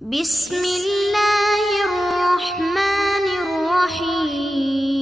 بسم اللہ الرحمن الرحیم۔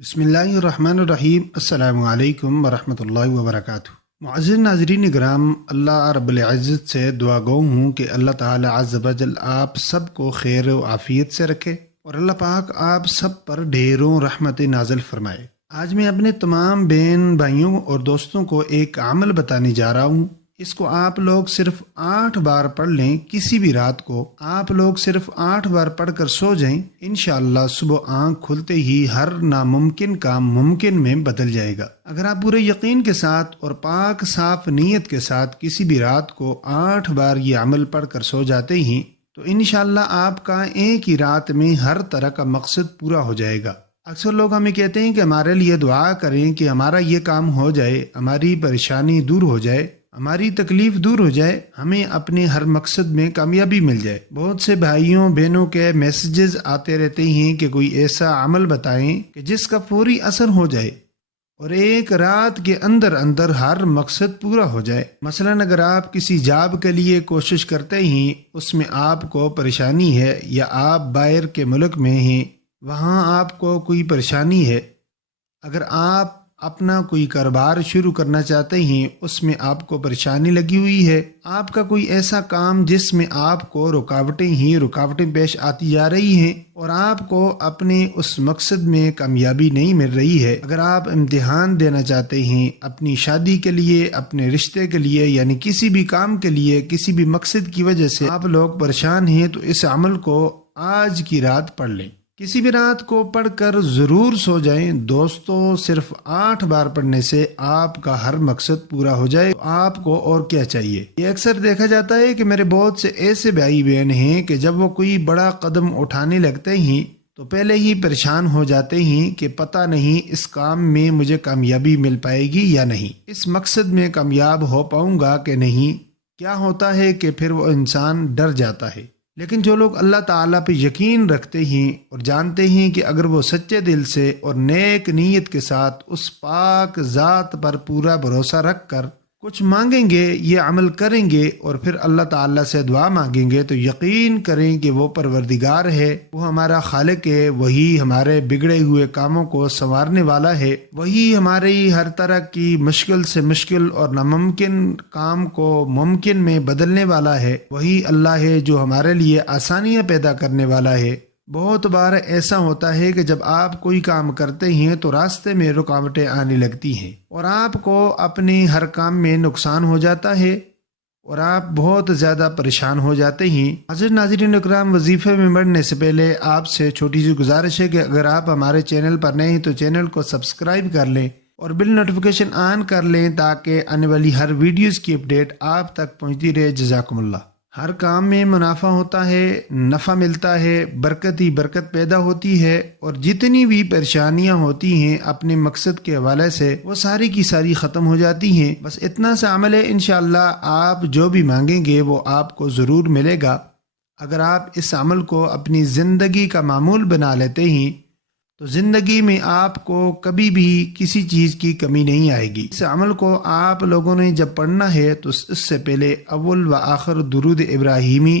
بسم اللہ الرحمن الرحیم۔ السلام علیکم ورحمۃ اللہ وبرکاتہ۔ معزز ناظرین کرام، اللہ رب العزت سے دعا گو ہوں کہ اللہ تعالی عز و جل آپ سب کو خیر و عافیت سے رکھے اور اللہ پاک آپ سب پر ڈھیروں رحمت نازل فرمائے۔ آج میں اپنے تمام بہن بھائیوں اور دوستوں کو ایک عمل بتانے جا رہا ہوں۔ اس کو آپ لوگ صرف 8 بار پڑھ لیں، کسی بھی رات کو آپ لوگ صرف 8 بار پڑھ کر سو جائیں، انشاءاللہ صبح آنکھ کھلتے ہی ہر ناممکن کام ممکن میں بدل جائے گا۔ اگر آپ پورے یقین کے ساتھ اور پاک صاف نیت کے ساتھ کسی بھی رات کو 8 بار یہ عمل پڑھ کر سو جاتے ہیں تو انشاءاللہ آپ کا ایک ہی رات میں ہر طرح کا مقصد پورا ہو جائے گا۔ اکثر لوگ ہمیں کہتے ہیں کہ ہمارے لیے دعا کریں کہ ہمارا یہ کام ہو جائے، ہماری پریشانی دور ہو جائے، ہماری تکلیف دور ہو جائے، ہمیں اپنے ہر مقصد میں کامیابی مل جائے۔ بہت سے بھائیوں بہنوں کے میسیجز آتے رہتے ہیں کہ کوئی ایسا عمل بتائیں کہ جس کا فوری اثر ہو جائے اور ایک رات کے اندر اندر ہر مقصد پورا ہو جائے۔ مثلا اگر آپ کسی جاب کے لیے کوشش کرتے ہیں، اس میں آپ کو پریشانی ہے، یا آپ باہر کے ملک میں ہیں وہاں آپ کو کوئی پریشانی ہے، اگر آپ اپنا کوئی کاروبار شروع کرنا چاہتے ہیں، اس میں آپ کو پریشانی لگی ہوئی ہے، آپ کا کوئی ایسا کام جس میں آپ کو رکاوٹیں پیش آتی جا رہی ہیں اور آپ کو اپنے اس مقصد میں کامیابی نہیں مل رہی ہے، اگر آپ امتحان دینا چاہتے ہیں اپنی شادی کے لیے، اپنے رشتے کے لیے، یعنی کسی بھی کام کے لیے، کسی بھی مقصد کی وجہ سے آپ لوگ پریشان ہیں، تو اس عمل کو آج کی رات پڑھ لیں۔ کسی بھی رات کو پڑھ کر ضرور سو جائیں دوستو۔ صرف 8 بار پڑھنے سے آپ کا ہر مقصد پورا ہو جائے، آپ کو اور کیا چاہیے۔ یہ اکثر دیکھا جاتا ہے کہ میرے بہت سے ایسے بھائی بہن ہیں کہ جب وہ کوئی بڑا قدم اٹھانے لگتے ہیں تو پہلے ہی پریشان ہو جاتے ہیں کہ پتہ نہیں اس کام میں مجھے کامیابی مل پائے گی یا نہیں، اس مقصد میں کامیاب ہو پاؤں گا کہ نہیں۔ کیا ہوتا ہے کہ پھر وہ انسان ڈر جاتا ہے۔ لیکن جو لوگ اللہ تعالیٰ پہ یقین رکھتے ہیں اور جانتے ہیں کہ اگر وہ سچے دل سے اور نیک نیت کے ساتھ اس پاک ذات پر پورا بھروسہ رکھ کر کچھ مانگیں گے، یہ عمل کریں گے اور پھر اللہ تعالیٰ سے دعا مانگیں گے، تو یقین کریں کہ وہ پروردگار ہے، وہ ہمارا خالق ہے، وہی ہمارے بگڑے ہوئے کاموں کو سنوارنے والا ہے، وہی ہماری ہر طرح کی مشکل سے مشکل اور ناممکن کام کو ممکن میں بدلنے والا ہے، وہی اللہ ہے جو ہمارے لیے آسانیاں پیدا کرنے والا ہے۔ بہت بار ایسا ہوتا ہے کہ جب آپ کوئی کام کرتے ہیں تو راستے میں رکاوٹیں آنے لگتی ہیں اور آپ کو اپنے ہر کام میں نقصان ہو جاتا ہے اور آپ بہت زیادہ پریشان ہو جاتے ہیں۔ حضرت ناظرین اکرام، وظیفے میں بڑھنے سے پہلے آپ سے چھوٹی سی گزارش ہے کہ اگر آپ ہمارے چینل پر نئے ہیں تو چینل کو سبسکرائب کر لیں اور بل نوٹیفیکیشن آن کر لیں تاکہ آنے والی ہر ویڈیوز کی اپڈیٹ آپ تک پہنچتی رہے۔ جزاکم اللہ۔ ہر کام میں منافع ہوتا ہے، نفع ملتا ہے، برکت ہی برکت پیدا ہوتی ہے، اور جتنی بھی پریشانیاں ہوتی ہیں اپنے مقصد کے حوالے سے وہ ساری کی ساری ختم ہو جاتی ہیں۔ بس اتنا سا عمل ہے، انشاءاللہ آپ جو بھی مانگیں گے وہ آپ کو ضرور ملے گا۔ اگر آپ اس عمل کو اپنی زندگی کا معمول بنا لیتے ہیں تو زندگی میں آپ کو کبھی بھی کسی چیز کی کمی نہیں آئے گی۔ اس عمل کو آپ لوگوں نے جب پڑھنا ہے تو اس سے پہلے اول و آخر درود ابراہیمی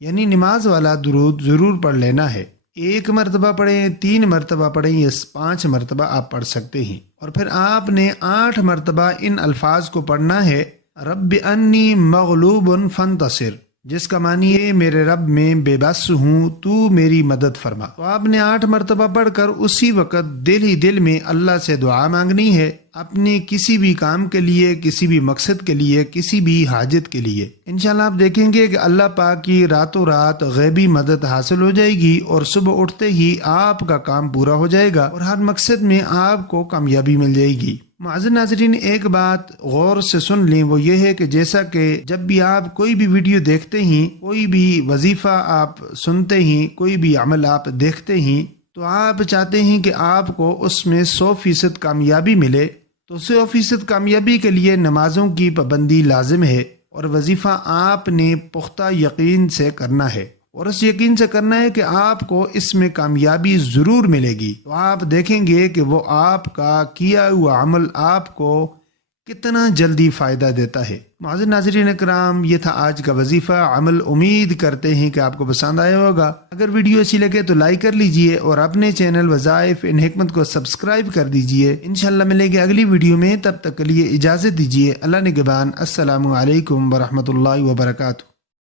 یعنی نماز والا درود ضرور پڑھ لینا ہے۔ 1 مرتبہ پڑھیں، 3 مرتبہ پڑھیں یا 5 مرتبہ آپ پڑھ سکتے ہیں، اور پھر آپ نے 8 مرتبہ ان الفاظ کو پڑھنا ہے: رب انی مغلوب فانتصر، جس کا معنی ہے میرے رب میں بے بس ہوں، تو میری مدد فرما۔ تو آپ نے 8 مرتبہ پڑھ کر اسی وقت دل ہی دل میں اللہ سے دعا مانگنی ہے، اپنے کسی بھی کام کے لیے، کسی بھی مقصد کے لیے، کسی بھی حاجت کے لیے۔ انشاءاللہ آپ دیکھیں گے کہ اللہ پاک کی راتوں رات غیبی مدد حاصل ہو جائے گی اور صبح اٹھتے ہی آپ کا کام پورا ہو جائے گا اور ہر مقصد میں آپ کو کامیابی مل جائے گی۔ معزز ناظرین، ایک بات غور سے سن لیں، وہ یہ ہے کہ جیسا کہ جب بھی آپ کوئی بھی ویڈیو دیکھتے ہیں، کوئی بھی وظیفہ آپ سنتے ہیں، کوئی بھی عمل آپ دیکھتے ہیں، تو آپ چاہتے ہیں کہ آپ کو اس میں 100% کامیابی ملے، تو 100% کامیابی کے لیے نمازوں کی پابندی لازم ہے اور وظیفہ آپ نے پختہ یقین سے کرنا ہے، اور اس یقین سے کرنا ہے کہ آپ کو اس میں کامیابی ضرور ملے گی۔ تو آپ دیکھیں گے کہ وہ آپ کا کیا ہوا عمل آپ کو کتنا جلدی فائدہ دیتا ہے۔ معزز ناظرین اکرام، یہ تھا آج کا وظیفہ عمل۔ امید کرتے ہیں کہ آپ کو پسند آیا ہوگا۔ اگر ویڈیو اچھی لگے تو لائک کر لیجئے اور اپنے چینل وظائف ان حکمت کو سبسکرائب کر دیجئے۔ انشاءاللہ ملیں گے اگلی ویڈیو میں، تب تک کے لیے اجازت دیجئے۔ اللہ نگہبان۔ السلام علیکم ورحمۃ اللہ وبرکاتہ۔